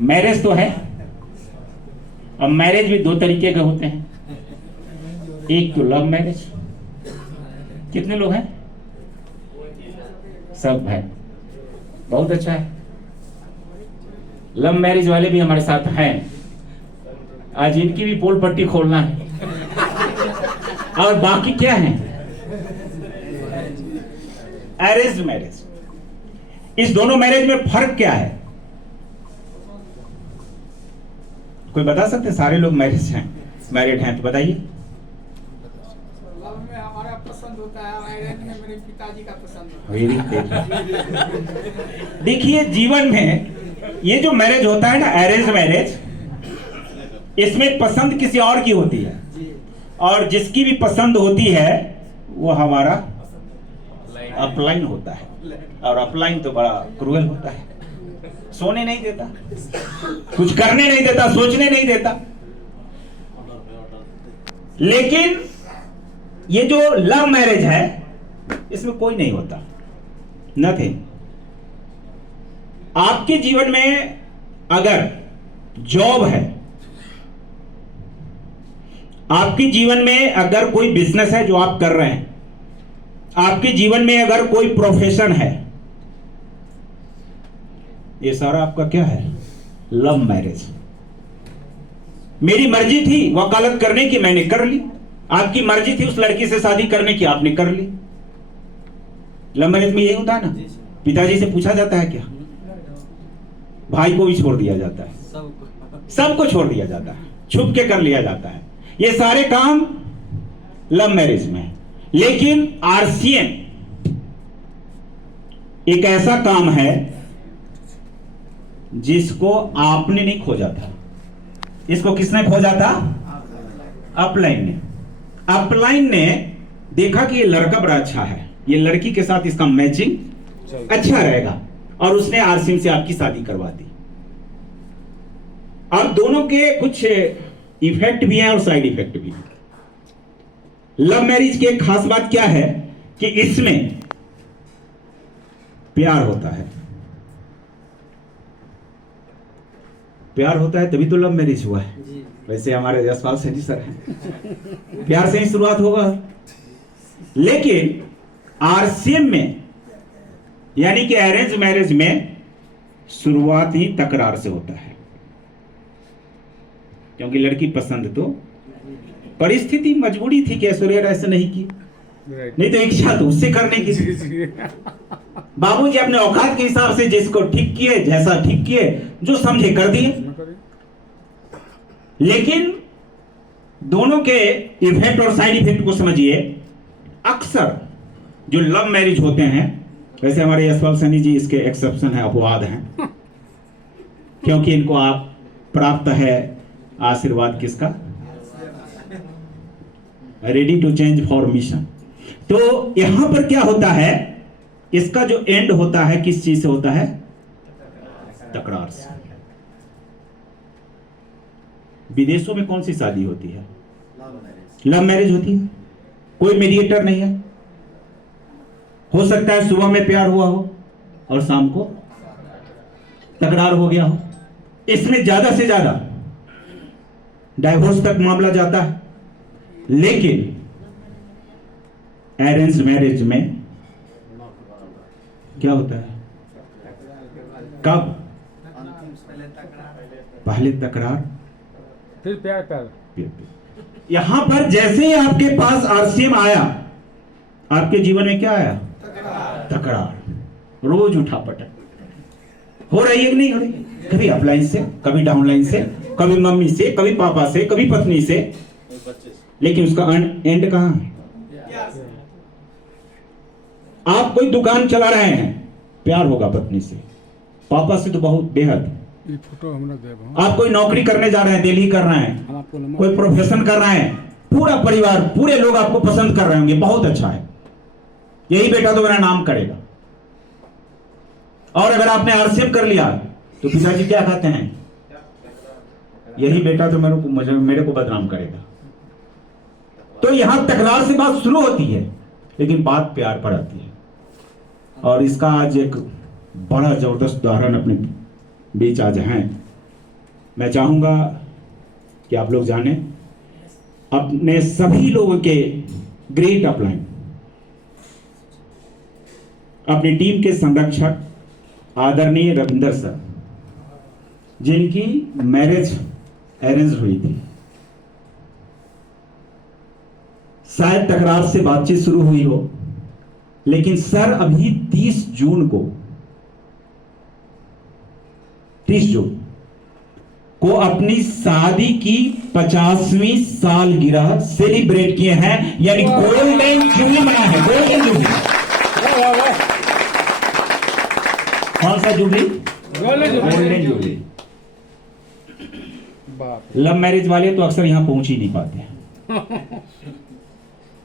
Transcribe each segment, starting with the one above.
Marriage तो है। अब मैरिज भी दो तरीके के होते हैं, एक तो लव मैरिज। कितने लोग हैं? सब है, बहुत अच्छा है। लव मैरिज वाले भी हमारे साथ हैं, आज इनकी भी पोल पट्टी खोलना है। और बाकी क्या है? Arrange marriage. इस दोनों मैरिज में फर्क क्या है? कोई बता सकते? सारे लोग मैरिज हैं, मैरिड हैं, तो बताइए। लव में हमारा पसंद होता है, अरेंज में मेरे पिताजी का पसंद होता वेरी देखिए, जीवन में ये जो मैरिज होता है ना, अरेंज मैरिज, इसमें पसंद किसी और की होती है, और जिसकी भी पसंद होती है वो हमारा अपलाइन होता है। और अपलाइन तो बड़ा क्रूएल होता है, सोने नहीं देता, कुछ करने नहीं देता, सोचने नहीं देता। लेकिन ये जो लव मैरिज है, इसमें कोई नहीं होता, नथिंग। आपके जीवन में अगर जॉब है, आपके जीवन में अगर कोई बिजनेस है जो आप कर रहे हैं, आपके जीवन में अगर कोई प्रोफेशन है, ये सारा आपका क्या है? Love marriage. मेरी मर्जी थी वकालत करने की, मैंने कर ली। आपकी मर्जी थी उस लड़की से शादी करने की, आपने कर ली। लव मैरिज में यही होता है ना। पिताजी से पूछा जाता है क्या? भाई को भी छोड़ दिया जाता है, सबको छोड़ दिया जाता है, छुप के कर लिया जाता है। ये सारे काम लव मैरिज में है। लेकिन आरसीएम एक ऐसा काम है जिसको आपने नहीं खोजा था। इसको किसने खोजा था? अपलाइन ने। अपलाइन ने देखा कि ये लड़का बड़ा अच्छा है, ये लड़की के साथ इसका मैचिंग अच्छा रहेगा, और उसने आरसीएम से आपकी शादी करवा दी। अब दोनों के कुछ इफेक्ट भी हैं और साइड इफेक्ट भी हैं। लव मैरिज की एक खास बात क्या है कि इसमें प्यार होता है। प्यार होता है तभी तो लव मैरिज हुआ है। वैसे हमारे यशपाल सिंह जी सर हैं, प्यार से ही शुरुआत होगा। लेकिन आरसीएम में, यानी कि अरेंज मैरिज में, शुरुआत ही तकरार से होता है। क्योंकि लड़की पसंद तो, परिस्थिति मजबूरी थी कि ऐश्वर्या ऐसे नहीं की, नहीं तो इच्छा तो उससे करने की। बाबूजी अपने औकात के हिसाब से जिसको ठीक किए, जैसा ठीक किए, जो समझे कर दिए। लेकिन दोनों के इफेक्ट और साइड इफेक्ट को समझिए। अक्सर जो लव मैरिज होते हैं, वैसे हमारे यशपाल सैनी जी इसके एक्सेप्शन है, अपवाद हैं, क्योंकि इनको आप प्राप्त है आशीर्वाद किसका? Ready to change for mission. तो यहां पर क्या होता है, इसका जो एंड होता है किस चीज से होता है? तकरार से। विदेशों में कौन सी शादी होती है? लव मैरिज होती है। कोई मीडिएटर नहीं है। हो सकता है सुबह में प्यार हुआ हो और शाम को तकरार हो गया हो। इसमें ज्यादा से ज्यादा डाइवोर्स तक मामला जाता है। लेकिन अरेंज मैरिज में क्या होता है? कब? पहले तकरार, फिर प्यार। यहां पर जैसे ही आपके पास आरसीएम आया, आपके जीवन में क्या आया? तकरार। रोज उठापटक हो रही है कि नहीं हो रही? कभी अपलाइन से, कभी डाउनलाइन से, कभी मम्मी से, कभी पापा से, कभी पत्नी से। लेकिन उसका एंड कहां है? आप कोई दुकान चला रहे हैं, प्यार होगा पत्नी से, पापा से तो बहुत बेहद। आप कोई नौकरी करने जा रहे हैं, दिल्ली कर रहे हैं, कोई प्रोफेशन कर रहे हैं, पूरा परिवार, पूरे लोग आपको पसंद कर रहे होंगे, बहुत अच्छा है, यही बेटा तो मेरा नाम करेगा। और अगर आपने आरसीएम कर लिया तो पिताजी क्या कहते हैं? यही बेटा तो मेरे को बदनाम करेगा। तो यहां तकरार से बात शुरू होती है, लेकिन बात प्यार पर आती है। और इसका आज एक बड़ा जबरदस्त उदाहरण अपने बीच आज हैं। मैं चाहूंगा कि आप लोग जाने अपने सभी लोगों के ग्रेट अपलाइन, अपनी टीम के संरक्षक आदरणीय रविंदर सर, जिनकी मैरिज अरेंज हुई थी। शायद तकरार से बातचीत शुरू हुई हो, लेकिन सर अभी 30 जून को अपनी शादी की 50वीं सालगिरह सेलिब्रेट किए हैं, यानी गोल्डन जुबली मना है। गोल्डन जुबली कौन सा jubilee? Golden jubilee. Love marriage वाले तो अक्सर यहां पहुंच ही नहीं पाते हैं,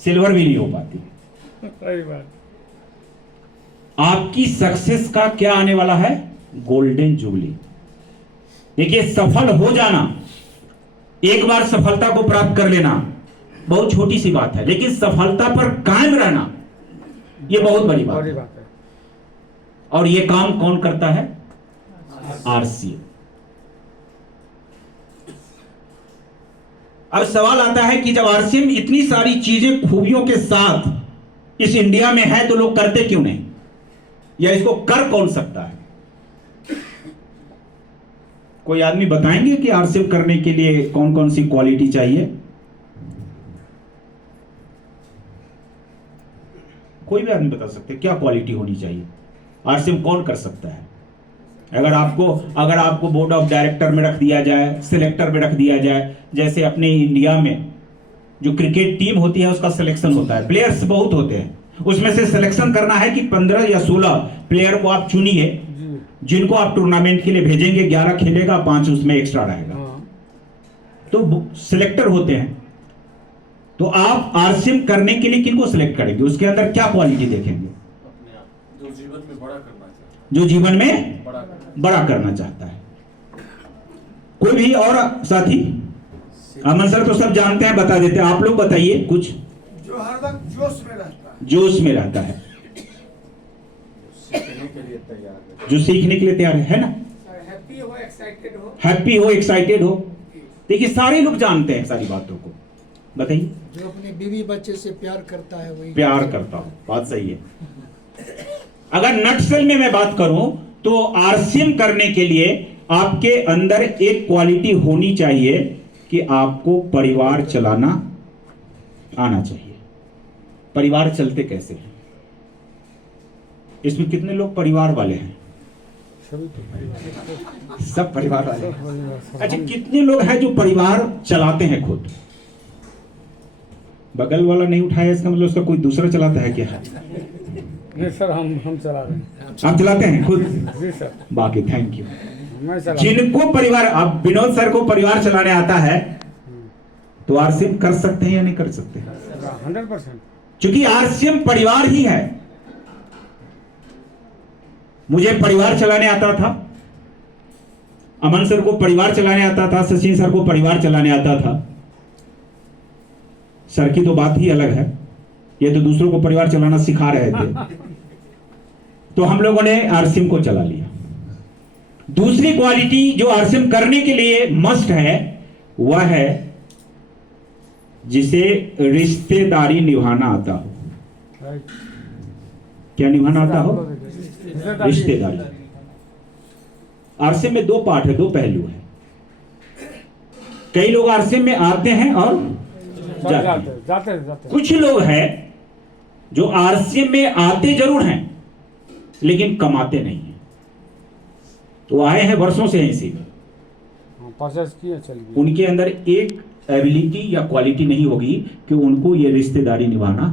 सिल्वर भी नहीं हो पाती। सही बात। आपकी सक्सेस का क्या आने वाला है? Golden jubilee. देखिए, सफल हो जाना, एक बार सफलता को प्राप्त कर लेना बहुत छोटी सी बात है, लेकिन सफलता पर कायम रहना यह बहुत बड़ी बात है। और यह काम कौन करता है? आरसीएम। अब सवाल आता है कि जब आरसीएम इतनी सारी चीजें खूबियों के साथ इस इंडिया में है तो लोग करते क्यों नहीं, या इसको कर कौन सकता है? कोई आदमी बताएंगे कि आरसीएम करने के लिए कौन कौन सी क्वालिटी चाहिए? कोई भी आदमी बता सकते क्या क्वालिटी होनी चाहिए? आरसीएम कौन कर सकता है? अगर आपको बोर्ड ऑफ डायरेक्टर में रख दिया जाए, सिलेक्टर में रख दिया जाए, जैसे अपने इंडिया में जो क्रिकेट टीम होती है उसका सिलेक्शन होता है, प्लेयर्स बहुत होते हैं, उसमें से सिलेक्शन करना है कि 15 या 16 प्लेयर को आप चुनिए, जिनको आप टूर्नामेंट के लिए भेजेंगे। 11 खेलेगा, 5 उसमें एक्स्ट्रा रहेगा, तो सिलेक्टर होते हैं। तो आप आरसीएम करने के लिए किनको सिलेक्ट करेंगे? उसके अंदर क्या क्वालिटी देखेंगे? जो जीवन में बड़ा करना चाहता है, जो जीवन में बड़ा करना चाहता है। कोई भी और साथी? अमन सर तो सब जानते हैं, बता देते हैं, आप लोग बताइए कुछ। जो हरदम जोश में रहता है, जोश में रहता है, सीखने के लिए तैयार है, जो सीखने के लिए तैयार है ना, हैप्पी हो, एक्साइटेड हो। हैप्पी हो, एक्साइटेड हो। देखिए, सारे लोग जानते हैं सारी बातों को। बताइए। जो अपनी बीवी बच्चे से प्यार करता है वही प्यार करता हूं, बात सही है। अगर नटसेल में मैं बात करूं तो आरसीएम करने के लिए आपके अंदर एक क्वालिटी होनी चाहिए कि आपको परिवार चलाना आना चाहिए। परिवार चलते कैसे हैं? इसमें कितने लोग परिवार वाले हैं? सब परिवार वाले हैं। अच्छा, कितने लोग हैं जो परिवार चलाते हैं खुद? बगल वाला नहीं उठाया, इसका मतलब उसका कोई दूसरा चलाता है क्या? नहीं सर, हम चला रहे हैं। आप चलाते हैं खुद? जी सर। बाकी थैंक यू। मैं चला। जिनको परिवार, अब विनोद सर को परिवार चलाने आता है तो आरसीएम कर सकते हैं या नहीं कर सकते? 100%। क्योंकि आरसीएम परिवार ही है। मुझे परिवार चलाने आता था, अमन सर को परिवार चलाने आता था, सचिन सर को परिवार चलाने आता था। सर की तो बात ही अलग है, ये तो दूसरों को परिवार चलाना सिखा रहे थे। तो हम लोगों ने आरसीएम को चला लिया। दूसरी क्वालिटी जो आरसीएम करने के लिए मस्ट है वह है जिसे रिश्तेदारी निभाना आता हो। क्या निभाना आता हो? रिश्तेदारी। आरसीएम में 2 पार्ट है, 2 पहलू है। कई लोग आरसीएम में आते हैं और जाते हैं। कुछ लोग हैं जो आरसीएम में आते जरूर हैं लेकिन कमाते नहीं हैं। तो आए हैं वर्षों से इसी में, उनके अंदर एक एबिलिटी या क्वालिटी नहीं होगी कि उनको ये रिश्तेदारी निभाना,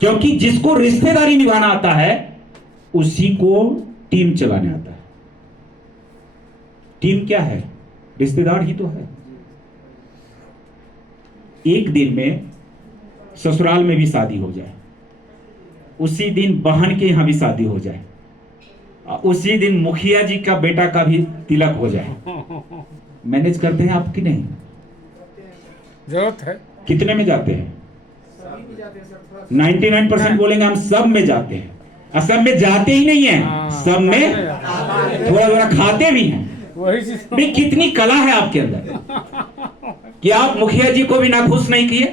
क्योंकि जिसको रिश्तेदारी निभाना आता है उसी को टीम चलाने आता है। टीम क्या है? रिश्तेदार ही तो है। एक दिन में ससुराल में भी शादी हो जाए, उसी दिन बहन के यहां भी शादी हो जाए, उसी दिन मुखिया जी का बेटा का भी तिलक हो जाए, मैनेज करते हैं आप कि नहीं? जरूरत है। कितने में जाते हैं? सभी भी जाते हैं सर, थोड़ा 99% बोलेंगे हम सब में जाते हैं। सब में जाते ही नहीं है, सब में थोड़ा थोड़ा खाते भी हैं। वही चीज भाई कितनी कला है आपके अंदर कि आप मुखिया जी को भी नाखुश नहीं किए,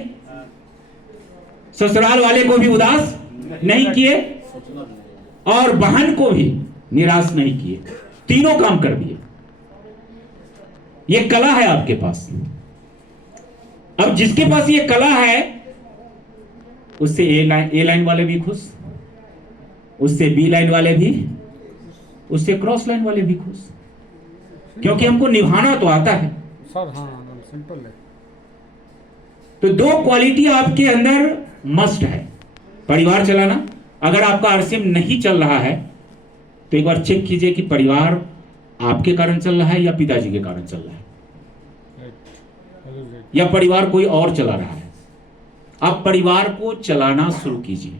ससुराल वाले को भी उदास नहीं किए और बहन को भी निराश नहीं किए, तीनों काम कर दिए। ये कला है आपके पास। अब जिसके पास ये कला है उससे ए लाइन वाले भी खुश, उससे बी लाइन वाले भी, उससे क्रॉस लाइन वाले भी खुश, क्योंकि हमको निभाना तो आता है। सर हाँ सिंपल है। तो दो क्वालिटी आपके अंदर मस्ट है, परिवार चलाना। अगर आपका आरसीएम नहीं चल रहा है तो एक बार चेक कीजिए कि परिवार आपके कारण चल रहा है या पिताजी के कारण चल रहा है या परिवार कोई और चला रहा है। आप परिवार को चलाना शुरू कीजिए।